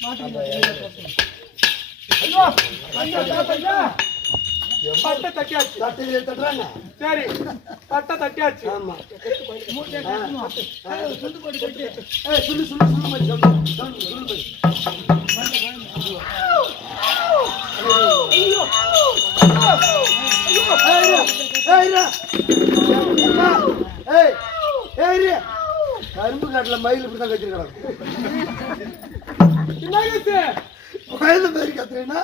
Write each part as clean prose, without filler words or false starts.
ஐயோ பட்டை தட்டியாச்சு. தட்டுறாங்க. சரி பட்டை தட்டியாச்சு. ஆமா சொல்லு கரும்பு காட்டுல மயில் இப்படிதான் கத்திருக்கிறாங்க. கோயில் பேரு கத்துறீங்கன்னா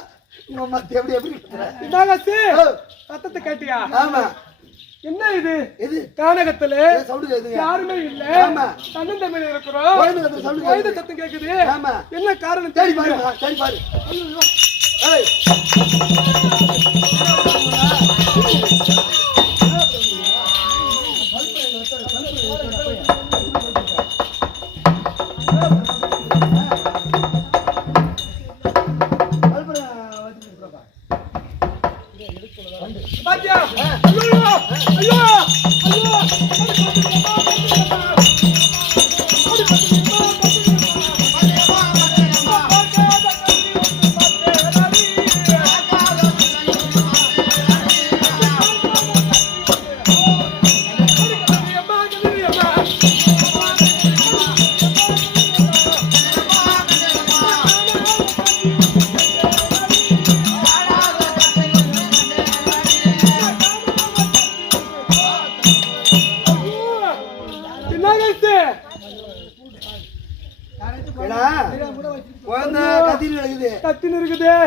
சத்தத்தை கேட்டியா? ஆமா. என்ன இது? இது கானகத்துல சவுண்ட் யாருமே இல்ல. தன்னன் தமிழ் இருக்கிறோம். சத்தம் கேக்குது. என்ன காரணம் தேடி பாரு. தேடி பாரு. பாத்தியா? ஐயோ ஐயோ ஐயோ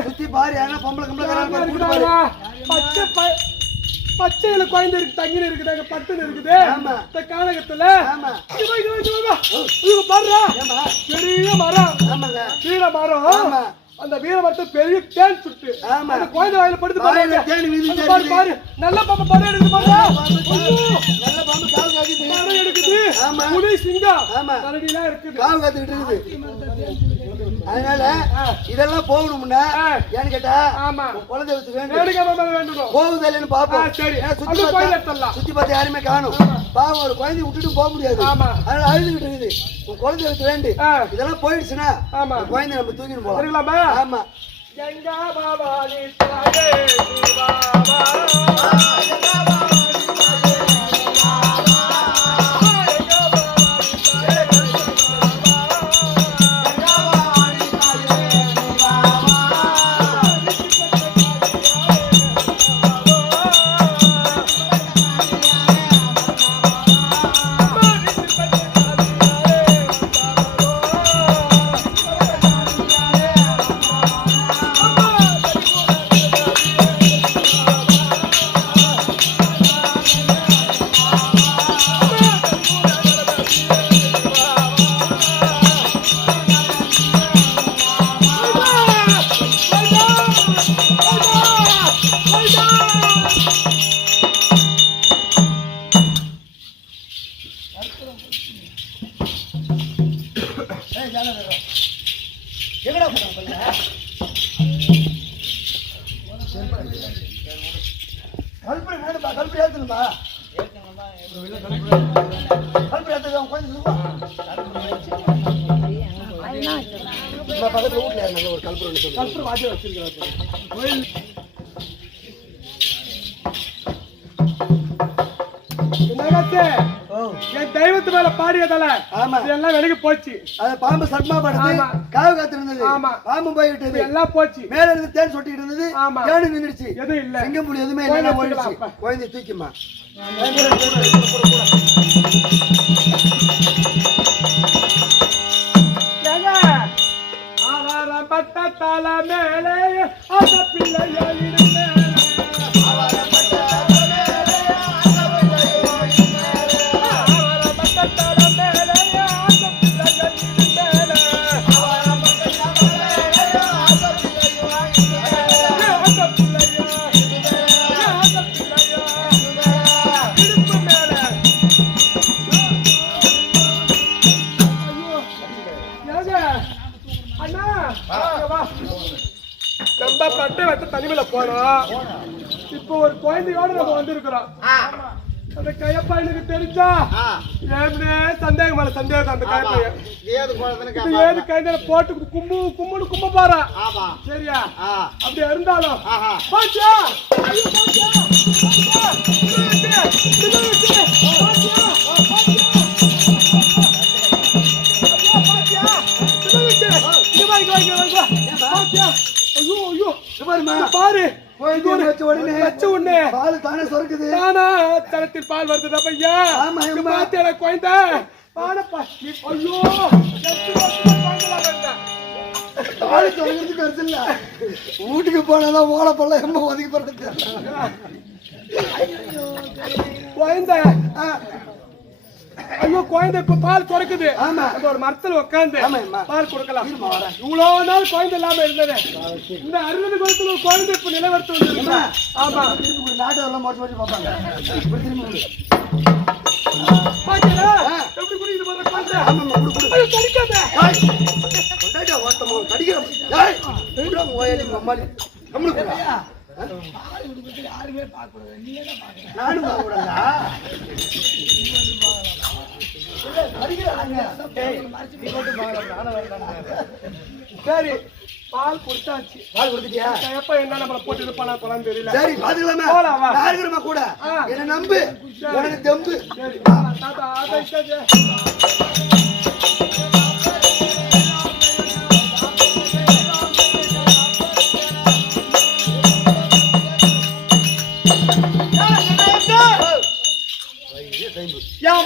சுத்தி பாரு. பொம்பளை பச்சையில குழந்தை இருக்கு, தண்ணி இருக்குது, பட்டுன்னு இருக்குது. இந்த கானகத்துல பாருடா பெரிய மரம், கீழ மரம். அந்த வீரமரத்தை பெரிய தேன் சுட்டு அந்த குழந்தை வாயில படுத்து பாரு. பாரு நல்ல பாம்பு படம் எடுக்குது. நல்ல பாம்பு காவு காக்குது. படம் எடுக்குது. புலி சிங்கம் கரடிலாம் இருக்குது. காவு காத்துக்கிட்டு இருக்குது. அதனால இதெல்லாம் போகணும்னா ஏன்னு கேட்டா குழந்தை வச்சு வேண்டும். போகுதல்னு பாப்போம். சுத்தி பார்த்து யாருமே காணும். பாவம் ஒரு குழந்தைய விட்டுட்டு போக முடியாது. அதனால அழுதுகிட்டு இருக்குது. உன் குழந்தை வச்சு வேண்டு. இதெல்லாம் போயிடுச்சுன்னா குழந்தை நம்ம தூக்கிட்டு போகலாம். ஆமா. கங்கா பவானி தாயே தெய்வத்து மேல பாடியதால எல்லாம் வெளியே போச்சு. பாம்பு சட்மா படுது, காவு காத்து இருந்தது, பாம்பு போய் விட்டது, எல்லாம் போச்சு. மேல இருந்து தேன் சொட்டிட்டு இருந்தது, ஏடு நின்றுச்சு, எதுவும் இல்ல, சிங்கம் புலி எதுவுமே இல்ல, போயிடுச்சு. குழந்தை தூக்கிமா பட்ட தலை மேலே அந்த பிள்ளைய நம்ம பட்டை வச்சு தனிமையில போறோம். இப்போ ஒரு குழந்தையோட நம்ம வந்திருக்கிறோம். அந்த கையப்பா எனக்கு தெரிஞ்சா ஏற்கனவே சந்தேகம் மேல சந்தேகம் அந்த கையப்பைய ஏது கையில போட்டு கும்முன்னு கும்ப பாரா சரியா அப்படி இருந்தாலும் பாத்தியா பாரு பால் வருது பையா குழந்தை வீட்டுக்கு போனதான் ஓலை பல்ல எம்ம ஒதுக்கி போறது குழந்தை ஐயோ குழந்தை இப்ப பால் குறைக்குது அந்த ஒரு மரத்துல உட்காந்து பால் கொடுக்கலாம் இவ்வளவு நாள் குழந்தை இல்லாம இருந்தது இந்த 60 குளத்துல குழந்தை இப்ப நிலவரத்து வந்து ஆமா நாட்டு எல்லாம் மோச்சு மோச்சு பார்ப்பாங்க எப்படி குடிக்குது பாரு சரி பால் கொடுத்தாச்சு பால் கொடுத்துட்டியா எப்ப என்ன நம்மள போட்டு இது பண்ண போலாம் தெரியல சரி பாத்துக்கலாமா யாருக்குறமா கூட என்ன நம்பு உனக்கு தெம்பு சரி தாத்தா ஆதேஷ்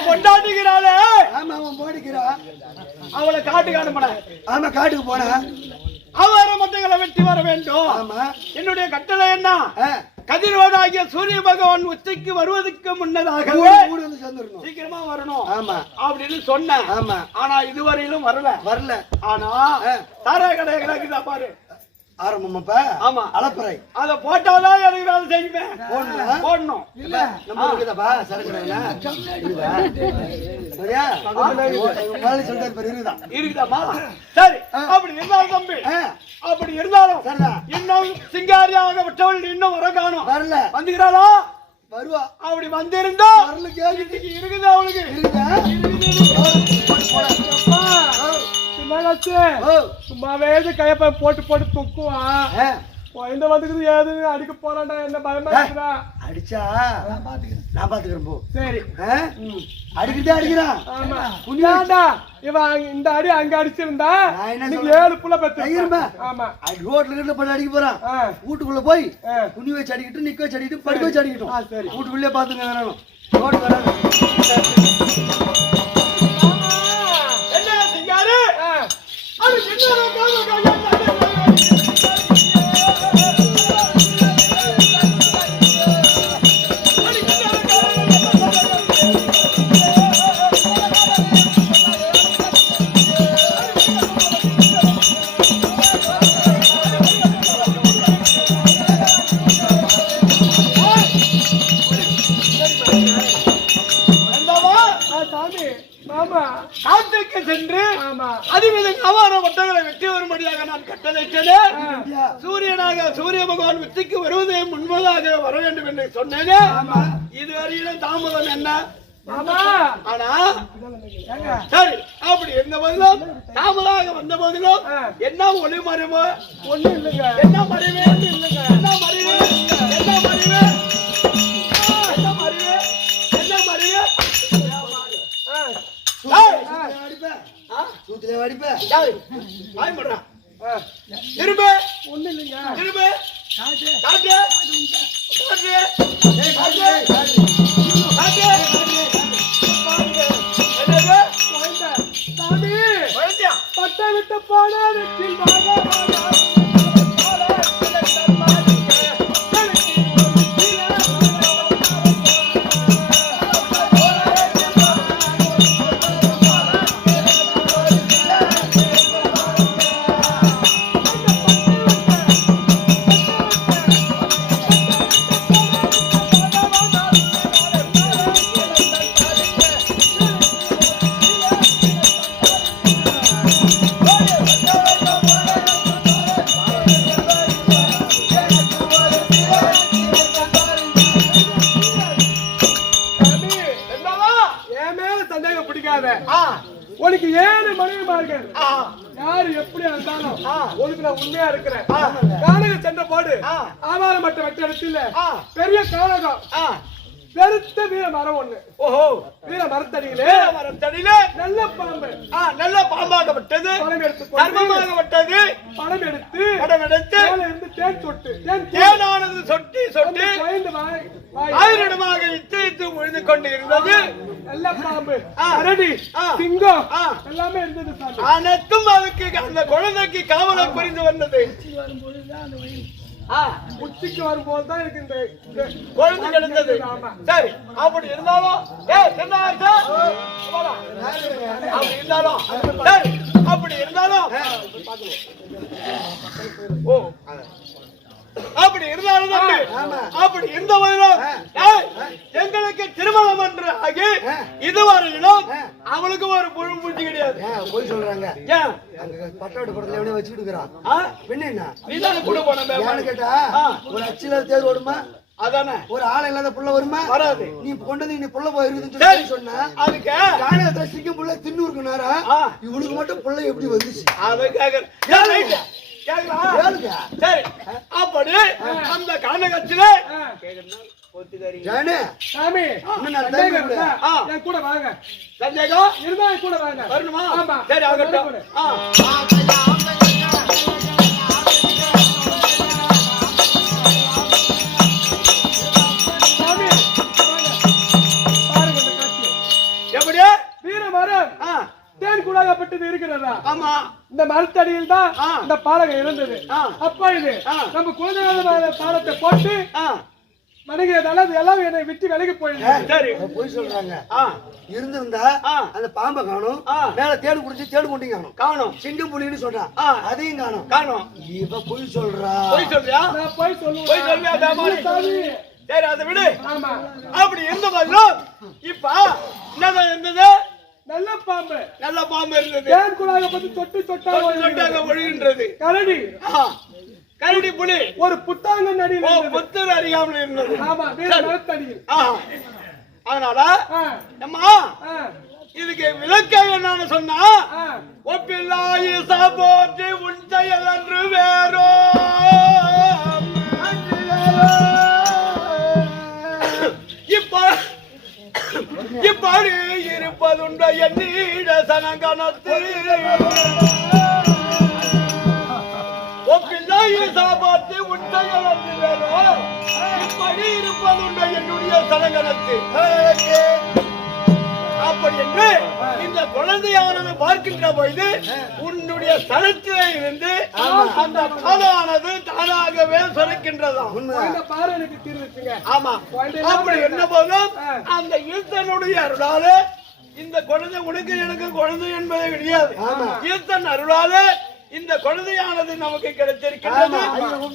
பொண்டாட்டிக்கிறாளே ஆமா அவன் போடிக்கிறா அவளை காட்டுக்கு அனுப்பின ஆமா காட்டுக்கு போன அவர மட்டைகளை வெட்டி வர வேண்டும் ஆமா என்னுடைய கட்டளை என்ன கதிரோடாகிய சூரிய பகவான் உச்சைக்கு வருவதற்கு முன்னதாக சீக்கிரமா வரணும் ஆமா அப்படின்னு சொன்னேன் ஆமா ஆனா இதுவரையிலும் வரல ஆனா தாரா கடை கிடக்குதா பாரு ஆரம்பமாப்பா ஆமா அளப்பறை அத போட்டாதான் எனக்கு வேலை செய்யுமே போடணும் இல்ல நம்ம இருக்குதாப்பா சரக்குறா சரியா இருக்குதாமா சரி அப்படி இருந்தாலும் தம்பி அப்படி இருந்தாலும் இன்னும் சிங்காரியாக விட்டவள் இன்னும் வர காணும் வரல வந்துக்கிறாளா வருவா அப்படி வந்திருந்தா வரல கேட்டு இருக்குது அவளுக்கு சும்மாவே கையப்ப போட்டு தூக்குவா எந்த வந்துக்குது ஏதுன்னு அடிக்க போறான்டா என்ன பயமா இருக்குதா அடிச்சா நான் பாத்துக்கிறேன் போ சரி அடிக்கிட்டே அடிக்கிறான் ஆமா புரியாண்டா இவன் இந்த அடி அங்க அடிச்சிருந்தா 7 புள்ள பெத்து ஆமா ரோட்ல கிட்ட பண்ணி அடிக்க போறான் வீட்டுக்குள்ள போய் குனி வச்சு அடிக்கிட்டு நிக்க வச்சு அடிக்கிட்டு படுக்க வச்சு அடிக்கட்டும் வீட்டுக்குள்ளே பாத்துங்க வேணும் ரோடு வராது என்ன சிங்காரு அது என்ன காட்டுக்கு சென்று அதிவிதம் அவார வட்டங்களை வெற்றி வரும்படியாக நான் கட்டளையிட்டேன் சூரிய பகவான் வெற்றிக்கு வருவதே முன்பதாக வர வேண்டும் என்று சொன்னேனே இதுவரையிலும் தாமதம் என்ன ஆனா சரி அப்படி இருந்த போதிலும் தாமதாக வந்த போதிலும் என்ன ஒளி மறைவோ ஒண்ணு இல்லைங்க என்ன மறைவே இல்லைங்க என்ன மறைவே என்ன மறைவே என்ன மறைவே என்ன மறைவே திரும்ப ஒண்ணு இல்லைங்க திரும்ப காட்டு பட்டை விட்டு போன சந்தேகம் பிடிக்காத. உனக்கு 7 மனைவிமார்கள். யாரு எப்படி இருந்தாலும் உனக்கு நான் உண்மையா இருக்கிறேன். கானக சண்டை போடு. ஆவாரம் மட்டும் வெட்ட இடத்துல பெரிய கானகம் பெருத்த வீர மரம் ஒண்ணு. ஓஹோ, வீர மரத்தடியிலே நல்ல பாம்பு. நல்ல பாம்பாகப்பட்டது, தர்மமாகப்பட்டது. பணம் எடுத்து இருந்து தேன் சொட்டு தேனானது சொட்டி சொட்டி ஆயிரமாக இட்டு விழுந்து கொண்டு இருந்தது. நல்ல பாம்பு, அரடி, சிங்கம் எல்லாமே இருந்தது. அனைத்தும் அதுக்கு அந்த குழந்தைக்கு காவலை புரிந்து வந்தது. உச்சிக்கு வரும்போது தான் எனக்கு இந்த குழந்தை கிடைத்தது. சரி, அப்படி இருந்தாலும் அப்படி இருந்தாலும் அப்படி இருந்த போதிலும் எங்களுக்கு திருமணம் என்று ஆகி இதுவரையிலும் அவளுக்கு ஒரு புழு பூச்சி கிடையாது. போய் சொல்றாங்க பட்டாட்டு படத்துல எவனே வச்சுக்கிட்டு இருக்கிறான். பின்ன நீதானே கூட போன கேட்டா ஒரு அச்சில தேர்வு ஓடுமா, அதானே ஒரு ஆள் இல்லாத புள்ள வருமா, வராது. நீ கொண்டது நீ புள்ள போயிருக்குன்னு சொன்னா அதுக்கு காணகத்துல சிங்கம் புள்ள தின்னூருக்கு நேரா இவனுக்கு மட்டும் புள்ள எப்படி வந்துச்சு அதை சரி, அப்படி அந்த கானகத்திலே கூட வாங்க. சந்தேகம் இருந்தா கூட வாங்க. வரணுமா? சரி, ஆகட்டும். எப்படியா வீரமரம் தேன் கூடாகப்பட்டது இருக்கிறதா? ஆமா, இந்த மரத்தடியில் தான் இந்த பாலகை இருந்தது. அப்பா இது நம்ம குலதெய்வ பாலத்தை போட்டு மனைவியதால எல்லாம் என்னை விட்டு விலகி போயிடுது. சரி, போய் சொல்றாங்க. இருந்திருந்தா அந்த பாம்பை காணும், மேல தேடு குடிச்சு தேடு கொண்டு காணும், சிங்கம் புலின்னு சொல்றான், அதையும் காணும். இவ போய் சொல்றா. போய் சொல்றியா? நான் போய் சொல்லுவேன். போய் சொல்றியா? சரி, அதை விடு. அப்படி இருந்த மாதிரிலும் இப்ப என்னதான் இருந்தது? நல்ல பாம்பு. நல்ல பாம்பு இருந்தது. தேன் கூடாக பத்தி தொட்டு தொட்டாக ஒழுகின்றது. கரடி, கரடி புலி ஒரு புத்தாங்க நடியில் புத்தர் அறியாமல் இருந்தது. ஆமா, மரத்தடியில். அதனால அம்மா இதுக்கு விளக்க என்னன்னு சொன்னா, ஒப்பில்லாயி சாபோற்றி உன் செயல் என்று வேறோ இப்படி இருப்பதுண்ட எண்ணீட சனகணத்து ஒப்பில்லாயி சாபோற்றி உன் செயல் என்று வேறோ இப்படி இருப்பதுண்ட என்னுடைய சனகணத்து. அப்படி என்று இந்த குழந்தையானது பார்க்கின்ற பொழுது உன்னுடைய சனத்திலே இருந்து அந்த பாலானது தானாகவே சுரக்கின்றதாம். ஆமா, அப்படி என்ன போதும் அந்த ஈர்த்தனுடைய அருளால இந்த குழந்தை உனக்கு எனக்கு குழந்தை என்பது கிடையாது. ஈர்த்தன் அருளால இந்த குழந்தையானது நமக்கு கிடைத்திருக்கிறது.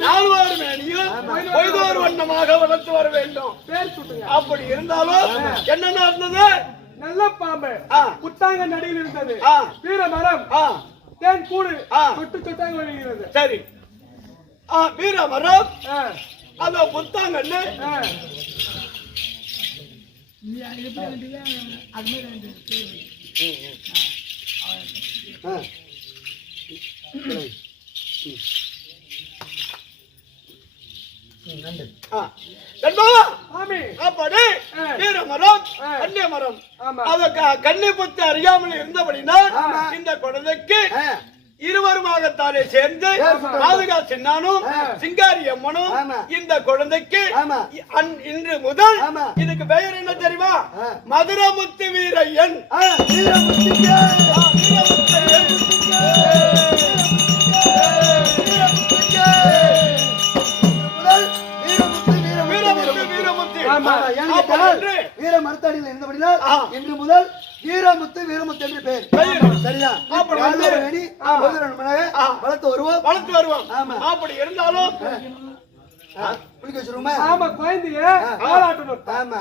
நால்வாறு மேனியும் பொய்தோர் வண்ணமாக வளர்த்து வர வேண்டும். அப்படி இருந்தாலும் என்னென்ன இருந்தது? நல்ல பாம்பு, புத்தாங்க நடியில் இருந்தது. வீர மரம், தேன் கூடு தொட்டு தொட்டாங்க வருகிறது. சரி, வீர மரம், அந்த புத்தாங்கன்னு அப்படி வீரமரம் கன்னிய மரம் கண்ணை பத்தி அறியாமல் இருந்தபடினா இந்த குழந்தைக்கு இருவருமாகத்தானே சேர்ந்து பாதுகா சின்னானும் சிங்காரி அம்மனும் இந்த குழந்தைக்கு இன்று முதல் இதுக்கு பெயர் என்ன தெரியுமா? மதுரமுத்து வீரையன். வீர மருத்தாடியில் இருந்தபடினால் இன்று முதல் வீரமுத்து வீரமுத்து என்று பெயர். சரிதான், வளர்த்து வருவோம். அப்படி இருந்தாலும் குளிக்க வச்சிருவோமா? ஆமா, குழந்தைய பாராட்டணும். ஆமா,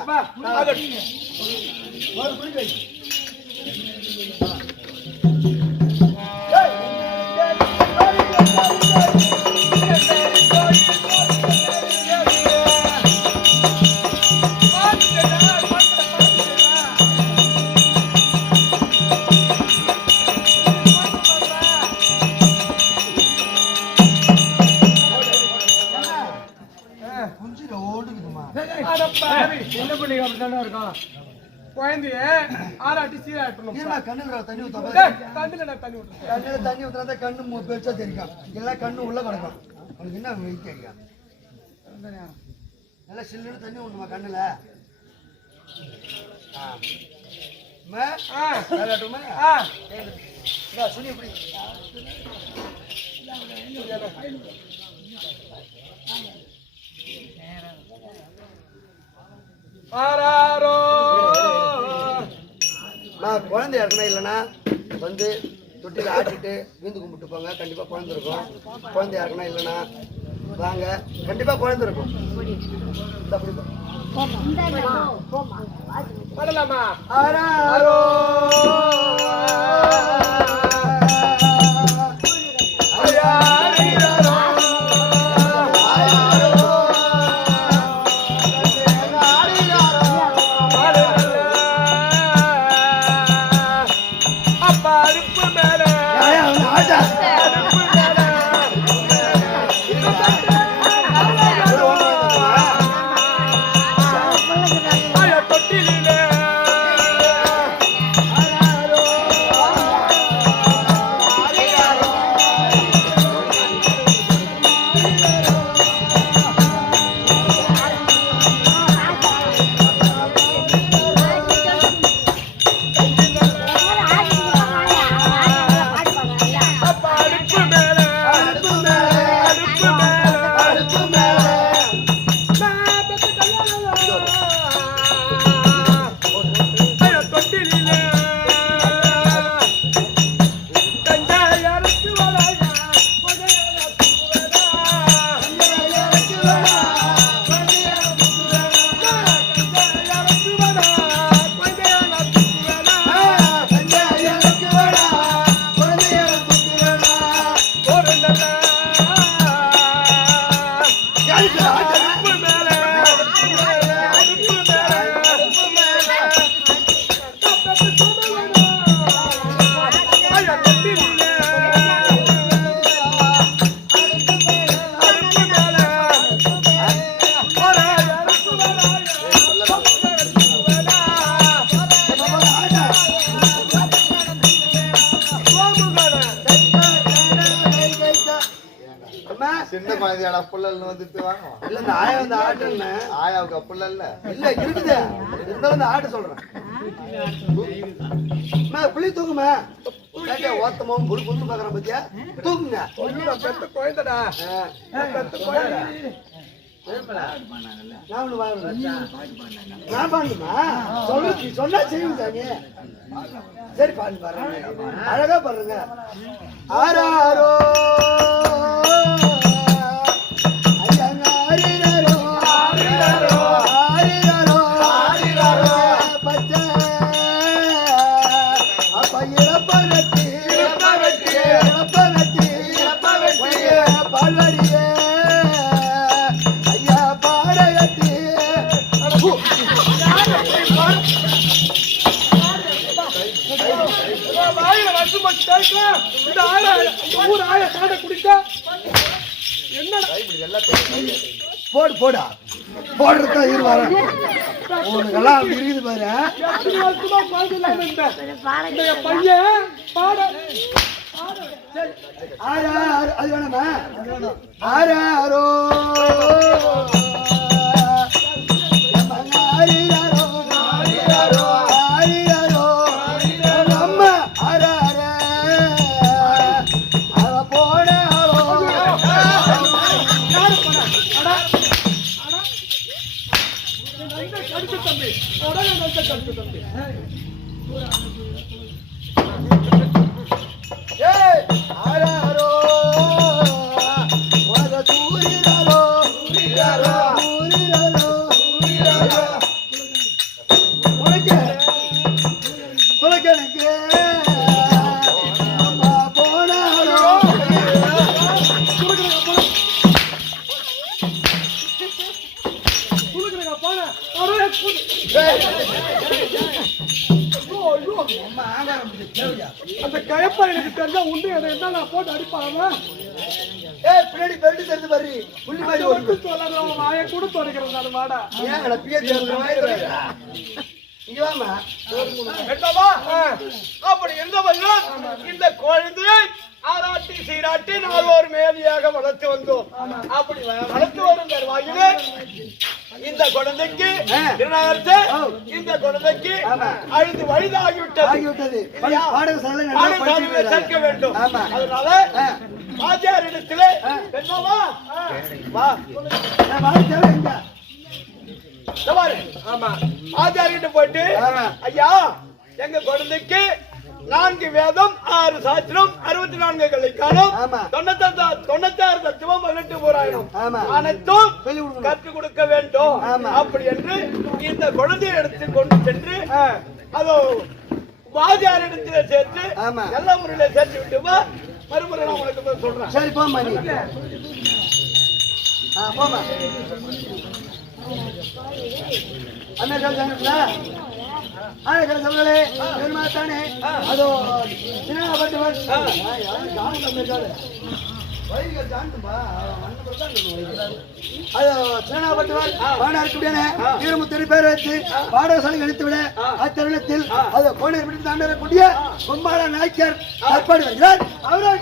தானே இருக்கும். குழந்தைய ஆராட்டி சீராட்டணும். இருமா, கண்ணுல தண்ணி ஊத்தாம. கண்ணுல நான் தண்ணி ஊற்றுறேன். கண்ணுல தண்ணி ஊத்துனா கண்ணு பெருசா தெரியும். எல்லாம் கண்ணு உள்ள கிடக்கும். உனக்கு என்ன வெயிட் ஆகிக்கும்? நல்லா சில்லுன்னு தண்ணி ஊற்றுமா கண்ணுல. சுனி எப்படி நான் குழந்தை இருக்கணும் இல்லைன்னா வந்து தொட்டியில் ஆட்டிட்டு வீந்து கும்பிட்டு போங்க. கண்டிப்பா குழந்தை இருக்கும். குழந்தையா இருக்கணும் இல்லைன்னா வாங்க, கண்டிப்பா குழந்தை இருக்கும். பண்ணலாமா? ஆராரோ சின்ன குழந்தையாடா புள்ளல்னு வந்துட்டு வாங்க. இல்ல இந்த ஆயா வந்து ஆட்டுன்னு. ஆயாவுக்கு புள்ள இல்ல இல்ல இருக்குது, இருந்தாலும் இந்த ஆட்டு சொல்றேன். புள்ளி தூக்குமா ஓத்தமும் புல் குத்து பாக்குறேன் பத்தியா, தூக்குங்க. பெத்த குழந்தைடா, பெத்த குழந்தை. நான் பாடுமா சொன்னா செய்யும் சாமி. சரி பாடு பாருங்க, அழகா பாருங்க. ஆராரோ போடு போடா போடுறதா இரு வரேன். உனக்கெல்லாம் அப்படி இருக்குது பாரு. பையன் பாட அது வேணாமா? ஆராரோ அந்த கயப்பா எனக்கு தெரிஞ்சா உண்டு. அதை என்ன நான் போட்டு அடிப்பாங்க. பின்னாடி பெல்ட் தெரிஞ்சு பாரு புள்ளி மாதிரி மட்டும் சொல்லாத வாயை கூட துடைக்கிறது அது வாடா ஏன் பிஎஸ் இங்க வாமா கேட்டவா அப்படி இருந்தவர்கள் இந்த குழந்தையை ஆராட்டி சீராட்டி நால்வோர் மேலியாக வளர்த்து வந்தோம். அப்படி வளர்த்து வரும் தருவாயிலே இந்த குழந்தைக்கு இந்த குழந்தைக்கு 5 வயதாகிவிட்டது. பாடசாலை சேர்க்க வேண்டும். அதனால ஆச்சாரிடத்திலே என்னவா வா ஆச்சாரிட்ட போயிட்டு ஐயா எங்க குழந்தைக்கு 4 வேதம் 6 சாஸ்திரம் 64 கலைக்காலம் 96 தத்துவம் 18 போராயணம் அனைத்தும் கற்றுக் கொடுக்க வேண்டும். அப்படி என்று இந்த குழந்தையை எடுத்து கொண்டு சென்று அதோ ஆச்சாரிடத்திலே சேர்த்து நல்ல முறையில சேர்த்து விட்டுமா மறுமுறை நான் உங்களுக்கு சொல்றேன். சரி போமா நீ போமா அண்ணா சொல்லுங்களே தானே அதோ சின்னப்பட்டவன் வீரமுத்திரி பேர் வச்சு பாடசாலை எடுத்து விட அத்தருணத்தில் அது கோணர் பிடித்து தாண்டக்கூடிய கும்பால நாய்க்கர் ஏற்பாடு வருகிறார். அவரை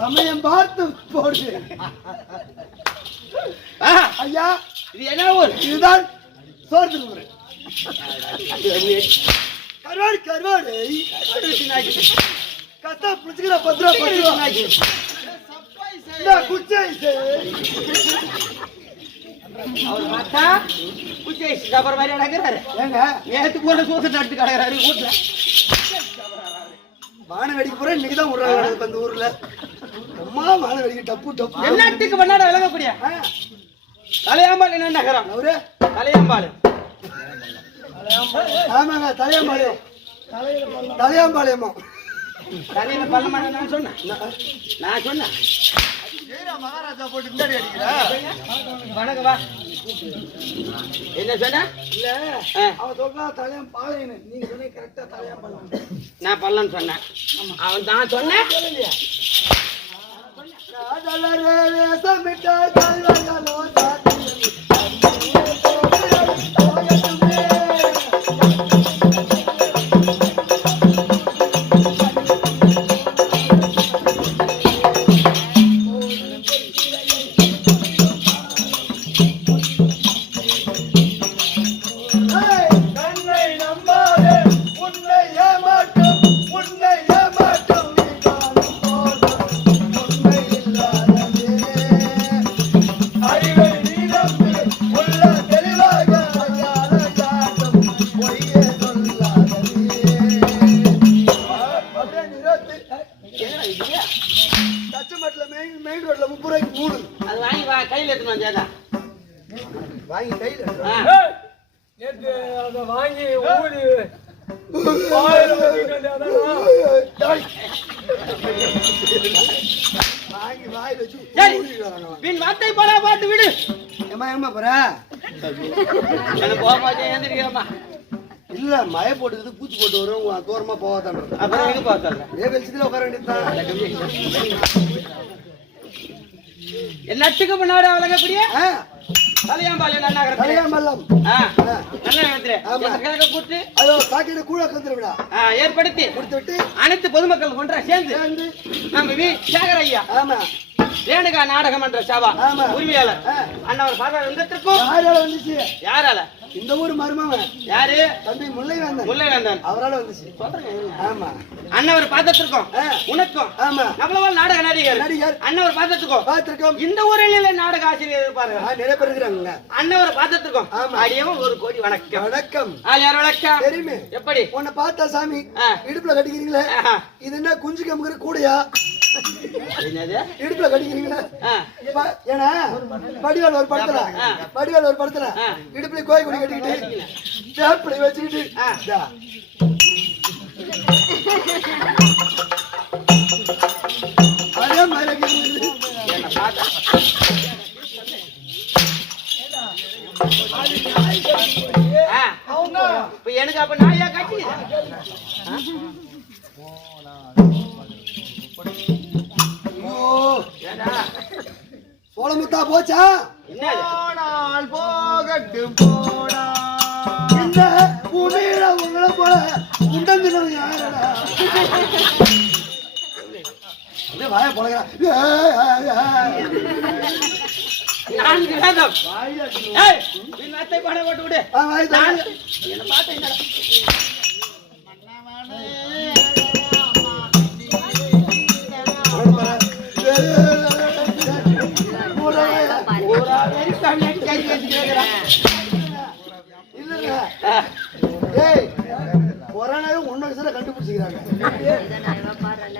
சமயம் பார்த்து போடு ஐயா. இது என்ன ஊர்? இதுதான் சோர்த்து ஊர். கருவாடு கருவாடு கத்தா புடிச்சுக்கிற 10 ரூபா குச்சை அவர் பார்த்தா குச்சை சாப்பிட்ற மாதிரி நடக்கிறாரு. ஏங்க நேற்று போல சூசத்தை எடுத்து கிடக்குறாரு வீட்டுல. வான வெடிக்க போற இன்னைக்கு தான் விடுறாங்க அந்த ஊர்ல. அம்மா வான வெடிக்க டப்பு டப்பு. என்னத்துக்கு பண்ணாட விளங்கக்கூடிய தலையாம்பாள் என்ன நகரம்? அவரு தலையாம்பாள். ஆமாங்க தலையாம்பாளையம். தலையாம்பாளையமா தலையில பள்ளமான நான் சொன்னேன். மகாராஜா போட்டு முன்னாடி அடிக்கிற வணக்கம் வா. என்ன சொன்ன? இல்ல அவன் சொல்றா தலையாம்பாளையம். நீங்க சொன்னீங்க கரெக்டா தலையாம்பாளையம். நான் பள்ளம் சொன்னேன். அவன் தான் சொன்னேன். மெயின் ரோட்ல 30 ரூபாய்க்கு 3. அது வாங்கி வா கையில எடுத்துன்னு வந்தாதா? வாங்கி கையில நேற்று அதை வாங்கி ஊதி வாயில ஊத்திட்டு வந்தாதான். வாங்கி வாயில வச்சு சரி, பின் வார்த்தை போல பாட்டு விடு. ஏமா போற? எனக்கு போகாதே ஏந்திரிக்கிறமா. இல்ல மழை போட்டுக்குது பூச்சி போட்டு வரும் தூரமா போகாதான். அப்புறம் எங்க பார்த்தல வெளிச்சத்துல உட்கார வேண்டியதுதான். என்னத்துக்கு முன்னாடி விளங்கக்கூடிய தலையாம்பாள் என்ன நகரம்? தலையாம்பலம் கூட்டு அதோ பாக்கெட் கூட கந்துருவிடா ஏற்படுத்தி கொடுத்து விட்டு அனைத்து பொதுமக்கள் ஒன்றா சேர்ந்து நம்ம சேகர் ஐயா ஆமா ரேணுகா நாடகம் என்ற சபா ஆமா உரிமையாளர் அண்ணவர் பாதத்திற்கும் யாரால வந்துச்சு? யாரால? இந்த ஊர் மருமவன் யாரு? தம்பி முல்லைவேந்தன். முல்லைவேந்தன் அவரால வந்துச்சு. ஆமா அண்ணவர் பாதத்திற்கும் உனக்கும் ஆமா நம்மளவள் நாடக நடிகர் அண்ணவர் பாதத்திற்கும் பாத்திருக்கோம். இந்த ஊரில் நாடக ஆசிரியர் இருப்பாரு நிறைய பேர் இருக்கிறாங்க. அண்ணவர் பாதத்திற்கும் அடியவும் 1 கோடி வணக்கம். வணக்கம். யார் வணக்கம்? தெரியுமே. எப்படி உன்னை பார்த்தா சாமி இடுப்புல கட்டிக்கிறீங்களே, இது என்ன குஞ்சு கம்புற கூடையா? இடுப்புல கட்டிக்கிறீங்களா? ஏன்னா வடிவேல் ஒரு படத்துல இடுப்புல கோயில் குடி கட்டிக்கிட்டு சேப்படி வச்சுக்கிட்டு அதே மாதிரி எனக்கு அப்ப நாயா கட்டி சோளமுத்தா போச்சா? போனால் போகட்டும் போடா. இந்த புனித உங்களை போல உண்டந்தினவங்க யாரடா? வாய போலயா? 4 வேதம். ஏய் நீ நாத்தை பாட போட்டு விடு. என்ன பாத்த என்னடா? கொரோனாவே 1 வருஷத்துல கண்டுபிடிச்சிக்கிறாங்க.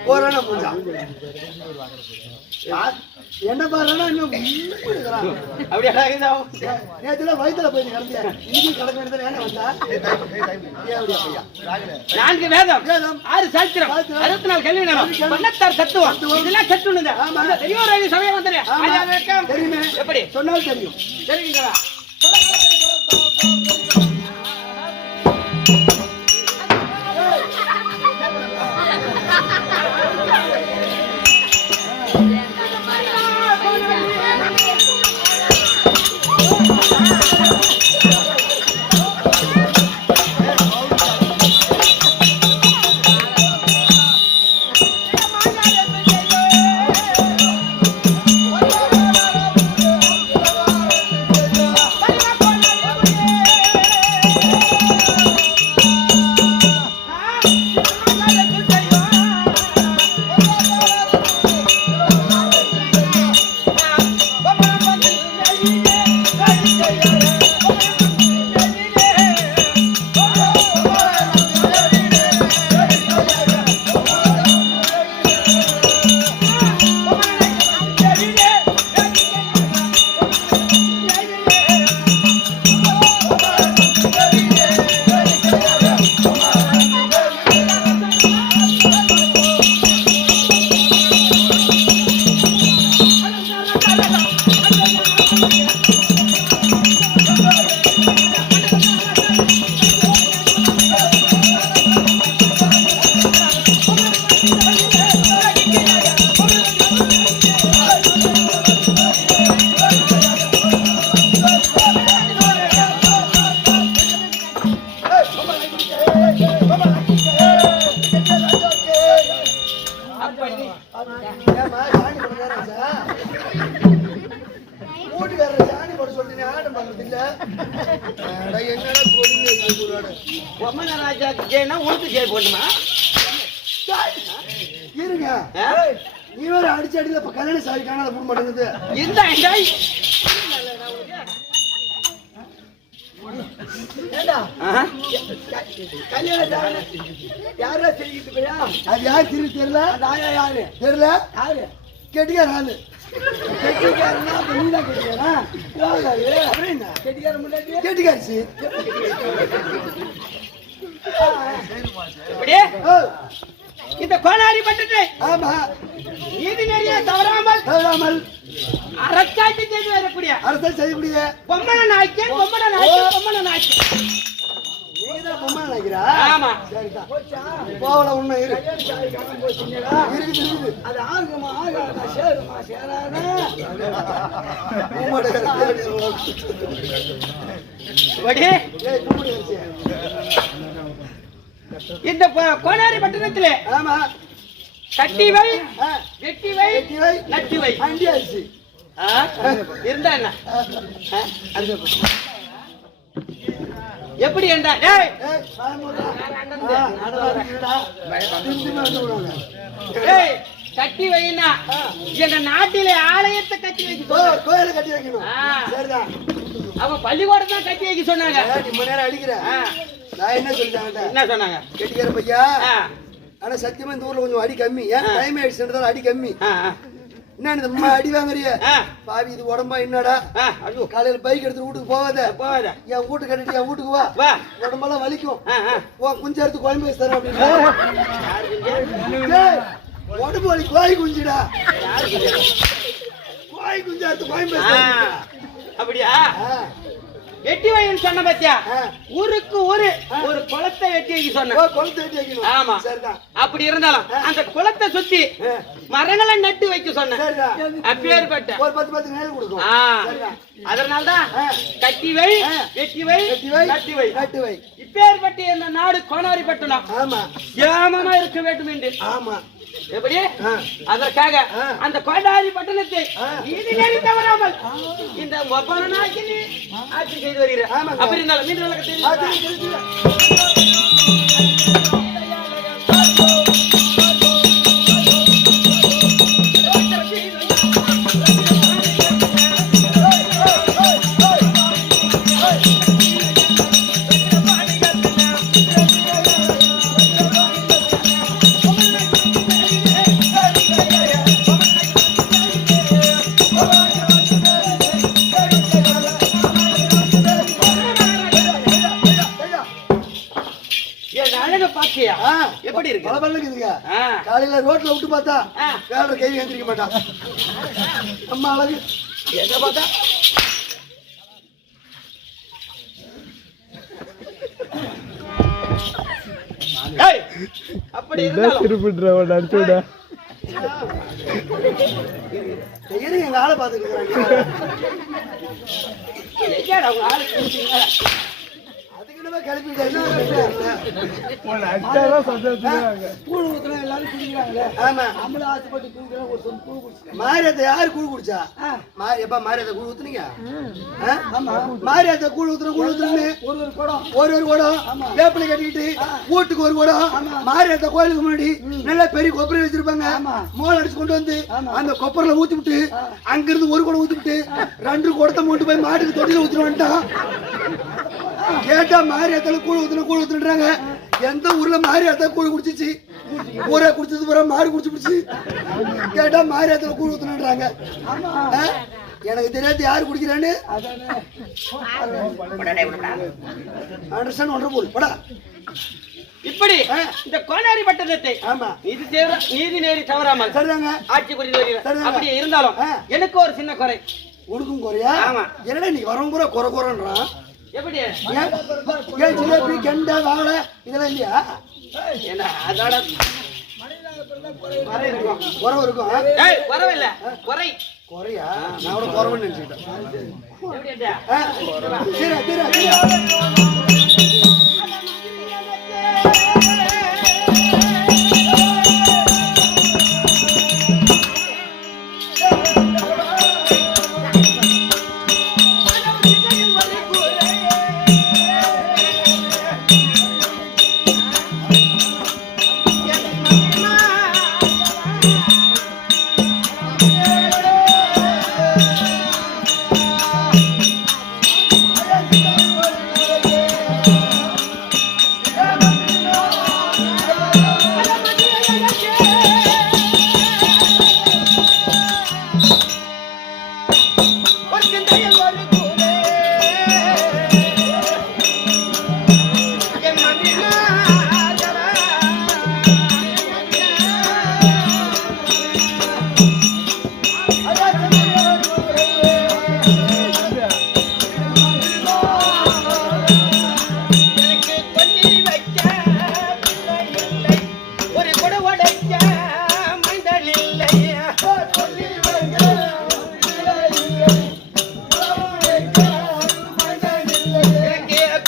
கொரோனா முடிஞ்சா என்ன பாருன்னா இன்னும் அப்படியே நேத்துல வயிற்றுல போய் கிடந்தியா இன்னைக்கு கிடக்க வேண்டியது வேலை வந்தா 4 வேதம் 6 சாஸ்திரம் 64 கல்வி நேரம் 16 தத்துவம் இதெல்லாம் கற்றுணுங்க. பெரியோர் சமயம் வந்துரு. தெரியுமே. எப்படி சொன்னாலும் தெரியும். தெரியுங்களா? வீட்டுக்காரர் சாணி போட சொல்லிட்டு ஆட்டம் பண்றது இல்ல. என்னடா கொடுங்க பொம்மன ராஜாக்கு ஜெயனா உனக்கு ஜெய போடணுமா? இருங்க, நீ வேற அடிச்சு அடியில கல்யாணம் சாரி காணாத போட மாட்டேங்குது. இந்த யாரா தெரியுது? அது யாரு தெரியும் தெரியல. யாரு தெரியல? யாரு கெட்டிக்கார ஆளு. கெட்டிக்காரனா நீதான் கெட்டிக்காரா? அப்புறம் என்ன கெட்டிக்கார முன்னாடி கெட்டிக்காரிச்சு. இந்த கோனாரி பட்டத்தை ஆமா நீதி நெறிய தவறாமல் தவறாமல் அரசாட்சி செய்து வரக்கூடிய அரசாட்சி செய்யக்கூடிய பொம்மன நாய்க்கு பொம்மன நாய்க்கு பொம்மன நாய்க்கு நீதான் பொம்மை நினைக்கிறா? ஆமா சரிதான். போவல உண்மை இருக்குது. அது ஆகுமா ஆகாதா சேருமா சேராதா இந்த கோனாரி பட்டணத்திலே ஆமா கட்டி வை வெட்டி வை நட்டி வை அண்டி ஆயிடுச்சு இருந்தா என்ன எப்படி என்றா கட்டி வைனா எங்க நாட்டிலே ஆலயத்தை கட்டி வைக்கணும், கோயிலை கட்டி வைக்கணும். சரிதான். அவன் பள்ளிக்கூடம் தான் கட்டி வைக்க சொன்னாங்க. நேரம் அடிக்கிறேன். நான் என்ன சொல்லிட்டாங்க? என்ன சொன்னாங்க? கெட்டிக்கார பையா, ஆனா சத்தியமா இந்த ஊர்ல கொஞ்சம் அடி கம்மி. ஏன் டைம் ஆயிடுச்சு அடி கம்மி. என்ன இந்த அம்மா அடி வாங்குறிய பாவி, இது உடம்பா என்னடா? காலையில பைக் எடுத்து வீட்டுக்கு போவாத, என் வீட்டு கட்டிட்டு என் வீட்டுக்கு வா, உடம்பெல்லாம் வலிக்கும், குஞ்சு எடுத்து குழம்பு வச்சு தரேன் அப்படின்னு. உடம்பு வலி கோழி குஞ்சுடா, கோழி குஞ்சு எடுத்து குழம்பு வச்சு. அப்படியா? வெட்டி வைன்னு சொன்ன பத்தியா? ஊருக்கு ஊரு ஒரு குளத்தை வெட்டி வைக்க சொன்ன. குளத்தை வெட்டி வைக்கணும். ஆமா சரிதான். அப்படி இருந்தாலும் அந்த குளத்தை சுத்தி மரங்களை நட்டு வைக்க சொன்ன. அப்பேற்பட்ட ஒரு 10 நேரம் கொடுக்கும். அதனால்தான் கட்டி வை வெட்டி வை நட்டி வை நட்டு வை. இப்பேற்பட்ட இந்த நாடு கோனாரி பட்டணம் ஆமா ஏமமா இருக்க வேண்டும் என்று. ஆமா எப்படி? அதற்காக அந்த கோனாரி பட்டணத்தை நீதி நெறி தவறாமல் இந்த ஒவ்வொரு நாளைக்கு நீ ஆட்சி செய்து வருகிற. அப்படி இருந்தாலும் மீண்டும் வழக்கத்தில் எப்படி இருக்கு? காலையில ரோட்ல விட்டு பார்த்தா வேற கை எழுந்திரிக்க மாட்டான். அம்மா அழகு எங்க பார்த்தா அப்படி எங்க ஆளை பாத்துக்கிறாங்க. கிளப்பிட்டு மாரியத்தை யாரு கூழ் குடிச்சா? எப்ப மாரியத்தை கூழ் ஊத்துனீங்க? மாரியத்தை கூழ் ஊத்துறன்னு ஒரு குடம் வேப்பிலை கட்டிக்கிட்டு வீட்டுக்கு ஒரு குடம் மாரியத்தை கோயிலுக்கு முன்னாடி நல்லா பெரிய கொப்பரை வச்சிருப்பாங்க. மோல் அடிச்சு கொண்டு வந்து அந்த கொப்பரில ஊத்தி விட்டு அங்கிருந்து ஒரு குடம் ஊத்தி விட்டு 2 குடத்தை மூட்டு போய் மாட்டுக்கு தொட்டில ஊத்துட்டு வந்துட்டான். கேட்டா மாரியத்துல கூழ் ஊத்துறாங்க. எந்த ஊர்ல மாரியத்தை கூழ் குடிச்சிச்சு? ஊரே குடிச்சது பூரா மாடு குடிச்சு பிடிச்சு. கேட்டா மாரியத்துல கூழ் ஊத்துறாங்க. எனக்கு தெரியாது யாரு குடிக்கிறான்னு. அண்டர்ஸ்டாண்ட் ஒன்று போல் படா. இப்படி இந்த கோனாரி பட்டணத்தை நீதி நேரி தவறாமல் சரிதாங்க ஆட்சி புரிந்து வருகிறார். அப்படியே இருந்தாலும் எனக்கு ஒரு சின்ன குறை. உனக்கும் குறையா? ஆமா. என்னடா நீ வரவும் பூரா குறைன்றான். எப்படி? ஜிலேபி கெண்டை வாழை இதெல்லாம் இல்லையா? அதோட உறவு இருக்கும். வரவில்ல குறை. குறையா? நான் கூட குறவுன்னு நினைச்சுக்கிட்டேன்.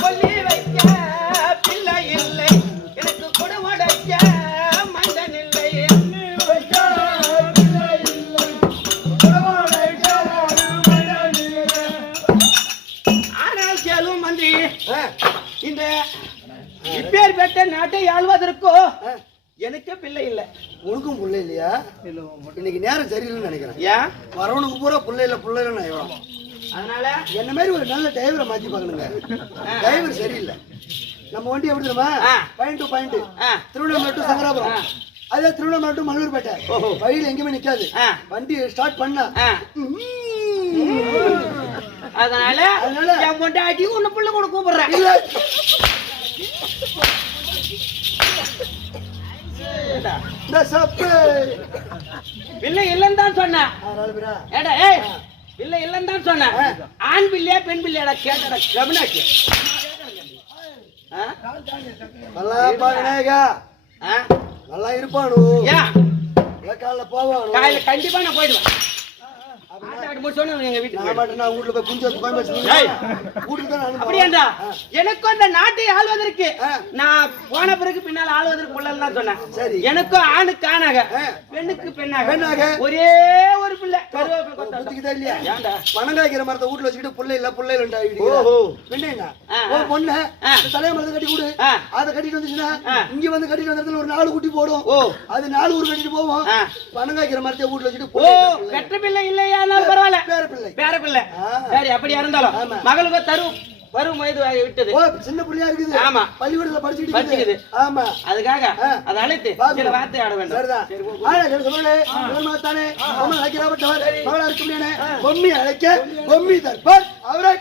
கொல்லி வைக்க பிள்ளை இல்லை எனக்கு குடமுடைக்க மந்தன் இல்லை ஆனால் கேளும் மந்திரி இந்த இப்பேர் பெற்ற நாட்டை ஆள்வதற்கோ எனக்கு பிள்ளை இல்லை உனக்கும் புள்ள இல்லையா? இன்னைக்கு நேரம் சரியில்லைன்னு நினைக்கிறேன். ஏன் வரவனுக்கு பூரா புள்ள இல்ல புள்ள இல்லைன்னு ஆயிடும். அதனால என்ன மாதிரி ஒரு நல்ல டிரைவரை மாத்தி பார்க்கணுங்க. டிரைவர் சரியில்லை. நம்ம வண்டி எப்படி தெரியுமா? Point to point. Tiruvannamalai to Sankarapuram. அதே திருவண்ணாமலை டு மல்லூர்பேட்டை. வழியில எங்கேயுமே நிக்காது. வண்டி ஸ்டார்ட் பண்ணா அதனால என் பொண்டாட்டி ஒண்ணு புள்ள கூட கூப்பிடுறேன். பிள்ளை இல்லன்னு தான் சொன்னேன். ஏடா ஏய் பிள்ளை இல்லன்னு தான் சொன்னேன். ஆண் பிள்ளையா பெண் பிள்ளையாடா கேட்டடா கபனாச்சு. நல்லா பாருங்க. நல்லா இருப்பானு. ஏன் காலைல போவானு. காலையில கண்டிப்பா நான் போயிடுவேன். எனக்கும் அந்த நாட்டை ஆள்வதற்கு நான் போன பிறகு பின்னால் ஆள்வதற்கு புள்ளலாம் சொன்னேன். எனக்கும் ஆணுக்கு ஆணாக பெண்ணுக்கு பெண்ணாக ஒரே ஒரு பிள்ளை. பணம் காய்க்கிற மரத்தை வீட்டுல வச்சுக்கிட்டு புள்ள இல்ல புள்ள இல்ல பொண்ணு தலைய மரத்தை கட்டி கொடு. அதை கட்டிட்டு வந்துச்சுன்னா இங்க வந்து கட்டிட்டு வந்த ஒரு 4 குட்டி போடும். அது 4 ஊர் கட்டிட்டு போவோம். பணம் காய்க்கிற மரத்தை வீட்டுல வச்சுட்டு பெற்ற பிள்ளை இல்லையா பரவாயில்ல பேர பிள்ளை சரி அப்படியா இருந்தாலும் மகளுக்கு தரும் வரும் வயது விட்டது சின்ன பிள்ளையா இருக்குது. ஆமா பள்ளிக்கூடத்துல படிச்சுக்கிட்டு. ஆமா அதுக்காக அதை அழைத்து சில வார்த்தை ஆட வேண்டும். பொம்மி அழைக்க பொம்மி தற்பார் அவரை